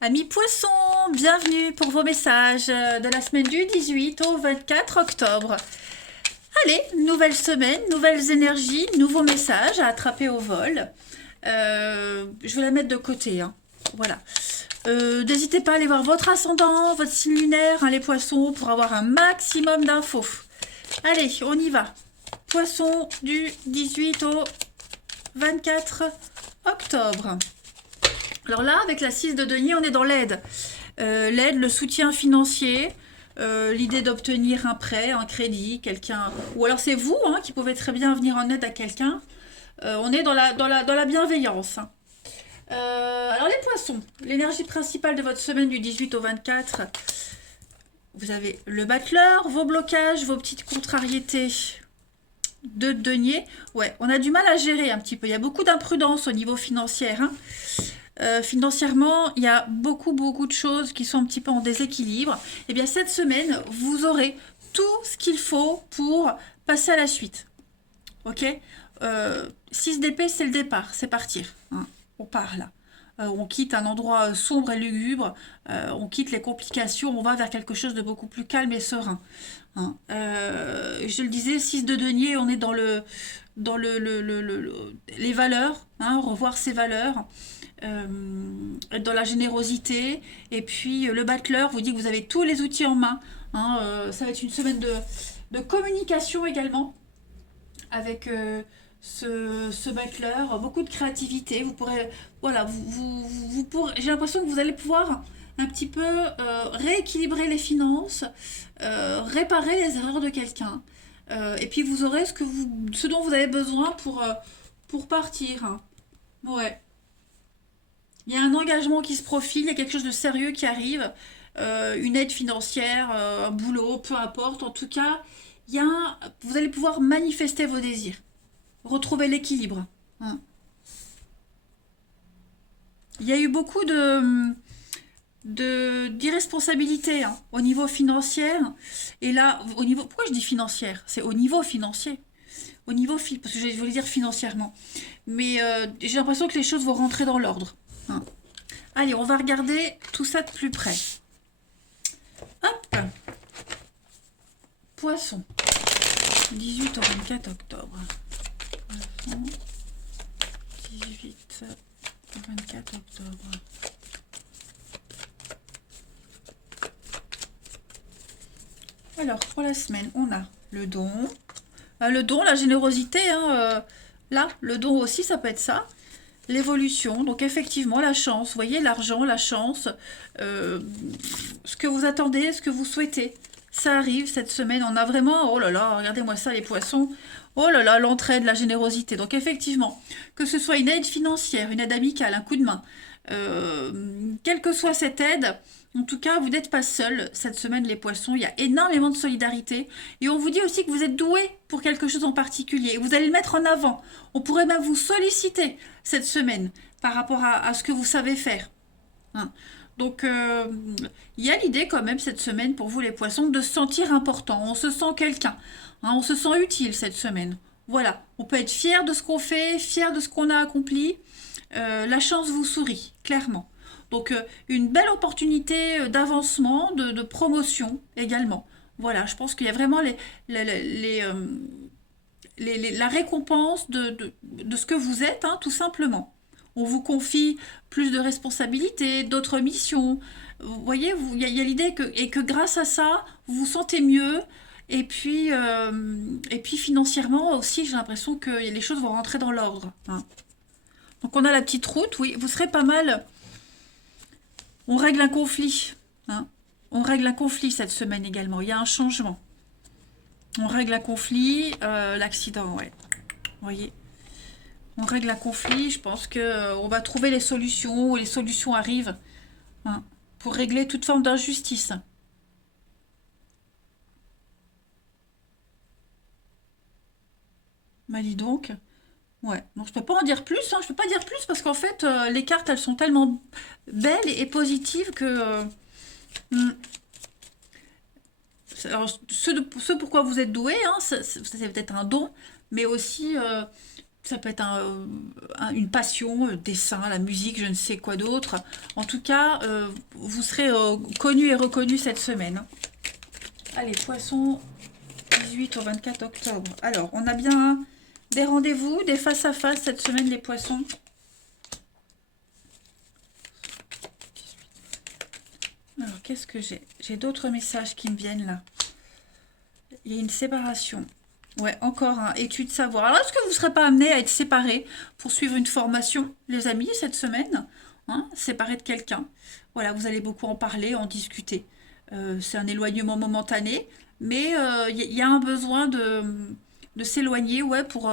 Amis poissons, bienvenue pour vos messages de la semaine du 18 au 24 octobre. Allez, nouvelle semaine, nouvelles énergies, nouveaux messages à attraper au vol. Je vais la mettre de côté, hein. Voilà. N'hésitez pas à aller voir votre ascendant, votre signe lunaire, hein, les poissons, pour avoir un maximum d'infos. Allez, on y va. Poissons du 18 au 24 octobre. Alors là, avec la 6 de denier, on est dans l'aide. L'aide, le soutien financier, l'idée d'obtenir un prêt, un crédit, quelqu'un... Ou alors c'est vous hein, qui pouvez très bien venir en aide à quelqu'un. On est dans la bienveillance, hein. Alors les poissons, l'énergie principale de votre semaine du 18 au 24, vous avez le battleur, vos blocages, vos petites contrariétés de denier. Ouais, on a du mal à gérer un petit peu. Il y a beaucoup d'imprudence au niveau financier, hein. Financièrement, il y a beaucoup de choses qui sont un petit peu en déséquilibre. Et bien cette semaine, vous aurez tout ce qu'il faut pour passer à la suite. Ok. 6 d'épée, c'est le départ, c'est partir, hein. On part là. On quitte un endroit sombre et lugubre, on quitte les complications, on va vers quelque chose de beaucoup plus calme et serein, hein. Je le disais, 6 de denier, on est dans les valeurs, hein, revoir ses valeurs, dans la générosité. Et puis le battleur vous dit que vous avez tous les outils en main, hein. Ça va être une semaine de communication également avec ce battleur, beaucoup de créativité. Vous pourrez, voilà, vous pourrez, j'ai l'impression que vous allez pouvoir un petit peu rééquilibrer les finances, réparer les erreurs de quelqu'un. Et puis vous aurez ce dont vous avez besoin pour partir, hein. Ouais. Il y a un engagement qui se profile, il y a quelque chose de sérieux qui arrive, une aide financière, un boulot, peu importe. En tout cas, vous allez pouvoir manifester vos désirs, retrouver l'équilibre, hein. Il y a eu beaucoup d'irresponsabilité hein, au niveau financier. Et là, pourquoi je dis financière? C'est au niveau financier. Parce que je voulais dire financièrement. Mais j'ai l'impression que les choses vont rentrer dans l'ordre, hein. Allez, on va regarder tout ça de plus près. Hop, poisson, 18 au 24 octobre. Poisson, 18 au 24 octobre. Alors, pour la semaine, on a le don. Le don, la générosité, hein, là, le don aussi, ça peut être ça. L'évolution, donc effectivement, la chance, vous voyez, l'argent, la chance, ce que vous attendez, ce que vous souhaitez. Ça arrive cette semaine, on a vraiment, oh là là, regardez-moi ça les poissons, oh là là, l'entraide, la générosité. Donc effectivement, que ce soit une aide financière, une aide amicale, un coup de main, quelle que soit cette aide, en tout cas, vous n'êtes pas seul cette semaine les poissons, il y a énormément de solidarité. Et on vous dit aussi que vous êtes doué pour quelque chose en particulier, et vous allez le mettre en avant. On pourrait même vous solliciter cette semaine par rapport à ce que vous savez faire, hein. Donc, il y a l'idée quand même cette semaine pour vous les poissons de se sentir important. On se sent quelqu'un, hein, on se sent utile cette semaine. Voilà, on peut être fier de ce qu'on fait, fier de ce qu'on a accompli. La chance vous sourit, clairement. Donc, une belle opportunité d'avancement, de promotion également. Voilà, je pense qu'il y a vraiment la récompense de ce que vous êtes, hein, tout simplement. On vous confie plus de responsabilités, d'autres missions. Vous voyez, il y a l'idée que grâce à ça, vous vous sentez mieux. Et puis financièrement aussi, j'ai l'impression que les choses vont rentrer dans l'ordre, hein. Donc on a la petite route, oui, vous serez pas mal. On règle un conflit, hein. On règle un conflit cette semaine également. Il y a un changement. On règle un conflit, l'accident, ouais. Vous voyez, on règle un conflit. Je pense que on va trouver les solutions, ou les solutions arrivent, hein, pour régler toute forme d'injustice. Bah dis donc. Ouais, donc je peux pas en dire plus, hein. Je peux pas dire plus parce qu'en fait, les cartes, elles sont tellement belles et positives que... hmm. Alors, ce pourquoi vous êtes doué, hein, c'est peut-être un don, mais aussi, Ça peut être une passion, le dessin, la musique, je ne sais quoi d'autre. En tout cas, vous serez connu et reconnu cette semaine. Allez, poisson, 18 au 24 octobre. Alors, on a bien des rendez-vous, des face-à-face cette semaine, les poissons. Alors, qu'est-ce que j'ai? J'ai d'autres messages qui me viennent là. Il y a une séparation. Ouais, encore un étude savoir. Alors, est-ce que vous ne serez pas amené à être séparés pour suivre une formation, les amis, cette semaine, hein, séparés de quelqu'un? Voilà, vous allez beaucoup en parler, en discuter. C'est un éloignement momentané, mais il y a un besoin de s'éloigner, ouais, pour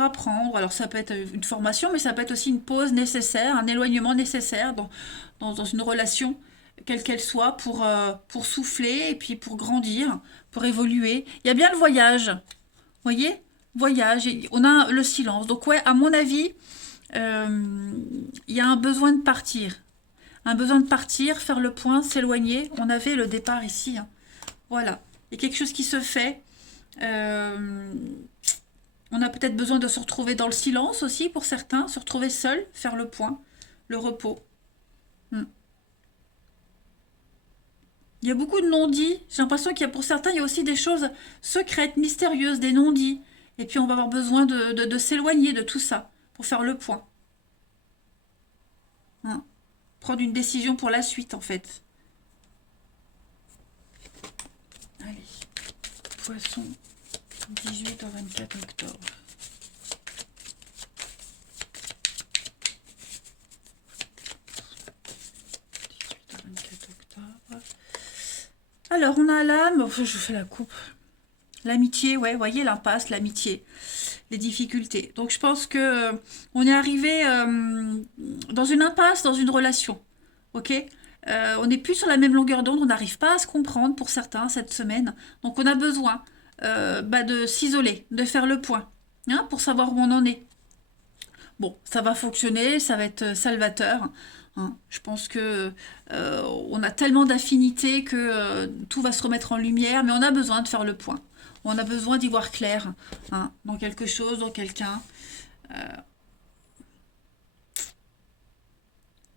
apprendre. Alors, ça peut être une formation, mais ça peut être aussi une pause nécessaire, un éloignement nécessaire dans une relation, quelle qu'elle soit, pour souffler et puis pour grandir, pour évoluer. Il y a bien le voyage. Voyez, voyage, on a le silence. Donc ouais, à mon avis, il y a un besoin de partir. Un besoin de partir, faire le point, s'éloigner. On avait le départ ici, hein. Voilà, il y a quelque chose qui se fait. On a peut-être besoin de se retrouver dans le silence aussi pour certains, se retrouver seul, faire le point, le repos. Hmm. Il y a beaucoup de non-dits. J'ai l'impression qu'il y a pour certains, il y a aussi des choses secrètes, mystérieuses, des non-dits. Et puis on va avoir besoin de s'éloigner de tout ça pour faire le point. Hein. Prendre une décision pour la suite en fait. Allez, poisson, 18 au 24 octobre. Alors, on a l'âme, je fais la coupe. L'amitié, ouais, voyez l'impasse, l'amitié, les difficultés. Donc, je pense que on est arrivé dans une impasse, dans une relation. Ok. On n'est plus sur la même longueur d'onde, on n'arrive pas à se comprendre pour certains cette semaine. Donc, on a besoin de s'isoler, de faire le point, hein, pour savoir où on en est. Bon, ça va fonctionner, ça va être salvateur. Hein. Je pense que on a tellement d'affinités que tout va se remettre en lumière, mais on a besoin de faire le point. On a besoin d'y voir clair, hein, dans quelque chose, dans quelqu'un.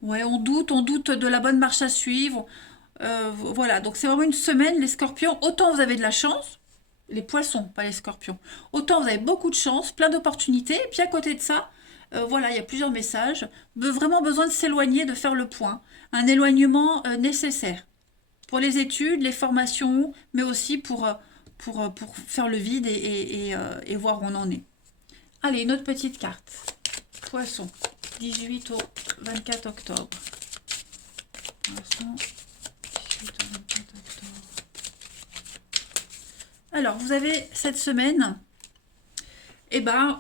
Ouais, on doute de la bonne marche à suivre. Voilà, donc c'est vraiment une semaine, les scorpions. Autant vous avez de la chance, les poissons, pas les scorpions. Autant vous avez beaucoup de chance, plein d'opportunités. Et puis à côté de ça, voilà, il y a plusieurs messages. Vraiment besoin de s'éloigner, de faire le point. Un éloignement nécessaire pour les études, les formations, mais aussi pour faire le vide et voir où on en est. Allez, une autre petite carte. Poisson, 18 au 24 octobre. Poisson, 18 au 24 octobre. Alors, vous avez cette semaine,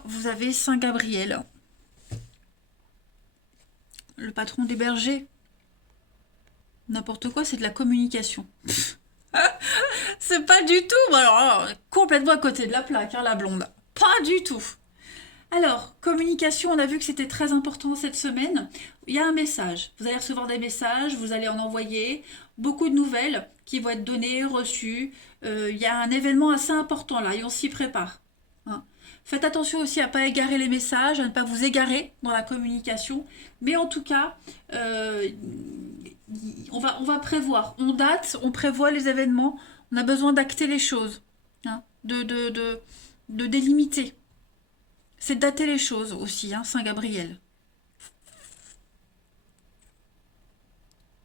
vous avez Saint Gabriel, le patron des bergers. N'importe quoi, c'est de la communication. C'est pas du tout, alors, complètement à côté de la plaque, hein, la blonde. Pas du tout. Alors, communication, on a vu que c'était très important cette semaine. Il y a un message. Vous allez recevoir des messages, vous allez en envoyer. Beaucoup de nouvelles qui vont être données, reçues. Il y a un événement assez important là et on s'y prépare. Hein. Faites attention aussi à ne pas égarer les messages, à ne pas vous égarer dans la communication. Mais en tout cas, on va prévoir. On date, on prévoit les événements. On a besoin d'acter les choses, hein, de délimiter. C'est dater les choses aussi, hein, Saint-Gabriel.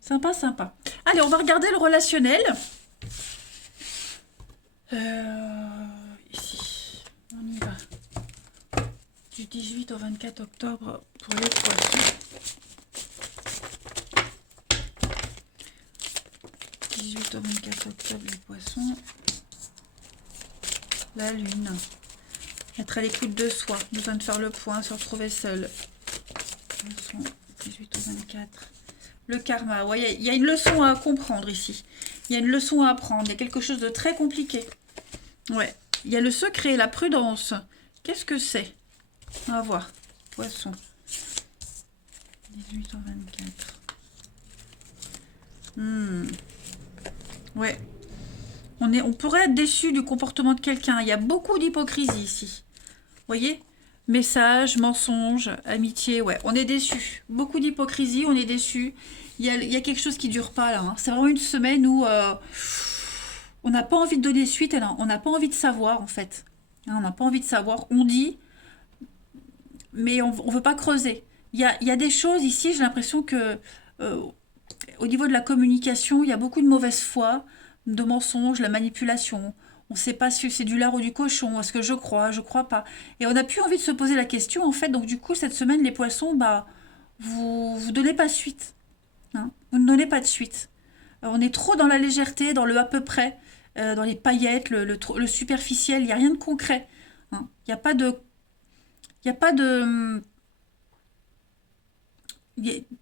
Sympa, sympa. Allez, on va regarder le relationnel. Ici, on y va. Du 18 au 24 octobre pour les poissons. 18 au 24 octobre, les poissons. La lune. Être à l'écoute de soi, besoin de faire le point, se retrouver seul. 18 au 24. Le karma, ouais, il y a une leçon à comprendre ici. Il y a une leçon à apprendre, il y a quelque chose de très compliqué. Ouais, il y a le secret, la prudence. Qu'est-ce que c'est? On va voir. Poisson. 18 au 24. Ouais. On pourrait être déçu du comportement de quelqu'un. Il y a beaucoup d'hypocrisie ici. Voyez, Message, mensonge, amitié, ouais, on est déçus. Beaucoup d'hypocrisie, on est déçus. Il y a quelque chose qui dure pas là, hein. C'est vraiment une semaine où on n'a pas envie de donner suite, on n'a pas envie de savoir en fait. Hein, on n'a pas envie de savoir. On dit, mais on veut pas creuser. Il y a des choses ici, j'ai l'impression que euh, au niveau de la communication, il y a beaucoup de mauvaise foi, de mensonges, la manipulation. On ne sait pas si c'est du lard ou du cochon. Est-ce que je crois pas. Et on n'a plus envie de se poser la question, en fait. Donc, du coup, cette semaine, les poissons, bah, vous donnez pas suite. Hein. Vous ne donnez pas de suite. On est trop dans la légèreté, dans le à peu près, dans les paillettes, le superficiel. Il n'y a rien de concret. Hein. Il n'y a pas de. Il n'y a pas de.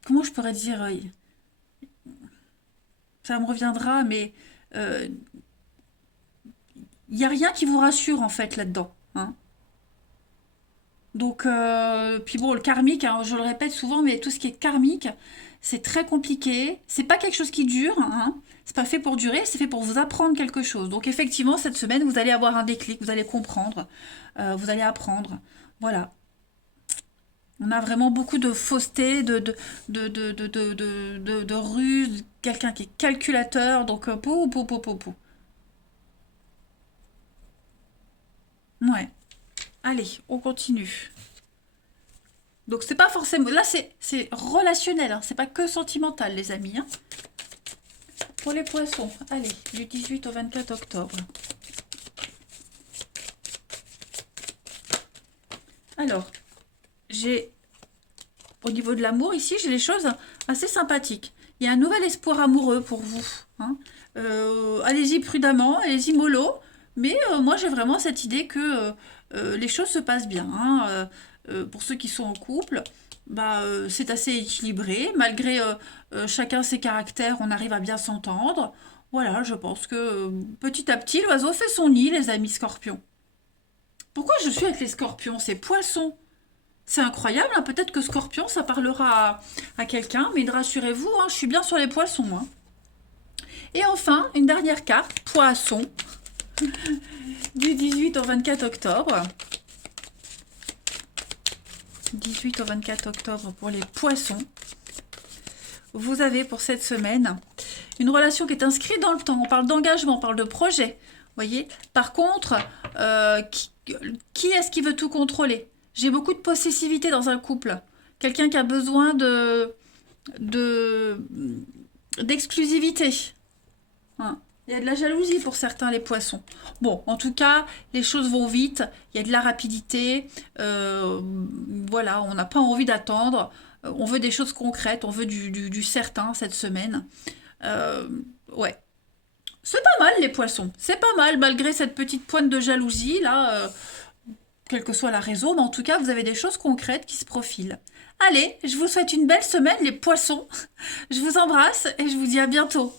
Comment je pourrais dire ça me reviendra, mais euh, il n'y a rien qui vous rassure en fait là-dedans. Hein. Donc, puis bon, le karmique, hein, je le répète souvent, mais tout ce qui est karmique, c'est très compliqué. C'est pas quelque chose qui dure. Hein. C'est pas fait pour durer, c'est fait pour vous apprendre quelque chose. Donc, effectivement, cette semaine, vous allez avoir un déclic, vous allez comprendre, vous allez apprendre. Voilà. On a vraiment beaucoup de fausseté, de ruse, quelqu'un qui est calculateur, donc pou. Ouais. Allez, on continue. Donc c'est pas forcément. Là c'est relationnel, hein. C'est pas que sentimental, les amis. Hein. Pour les poissons, allez, du 18 au 24 octobre. Alors, j'ai au niveau de l'amour, ici, j'ai des choses assez sympathiques. Il y a un nouvel espoir amoureux pour vous. Hein. Allez-y prudemment, allez-y mollo. Mais moi, j'ai vraiment cette idée que les choses se passent bien. Hein. Pour ceux qui sont en couple, bah, c'est assez équilibré. Malgré chacun ses caractères, on arrive à bien s'entendre. Voilà, je pense que petit à petit, l'oiseau fait son nid, les amis scorpions. Pourquoi je suis avec les scorpions? C'est poissons. C'est incroyable, hein. Peut-être que Scorpion, ça parlera à quelqu'un, mais rassurez-vous, hein, je suis bien sur les poissons. Hein. Et enfin, une dernière carte, Poisson, du 18 au 24 octobre. 18 au 24 octobre pour les poissons. Vous avez pour cette semaine une relation qui est inscrite dans le temps. On parle d'engagement, on parle de projet. Voyez. Par contre, qui est-ce qui veut tout contrôler? J'ai beaucoup de possessivité dans un couple. Quelqu'un qui a besoin de d'exclusivité. Hein. Il y a de la jalousie pour certains, les poissons. Bon, en tout cas, les choses vont vite. Il y a de la rapidité. Voilà, on n'a pas envie d'attendre. On veut des choses concrètes. On veut du certain cette semaine. Euh, ouais. C'est pas mal, les poissons. C'est pas mal, malgré cette petite pointe de jalousie, là. Quelle que soit la raison, mais en tout cas, vous avez des choses concrètes qui se profilent. Allez, je vous souhaite une belle semaine, les poissons. Je vous embrasse et je vous dis à bientôt.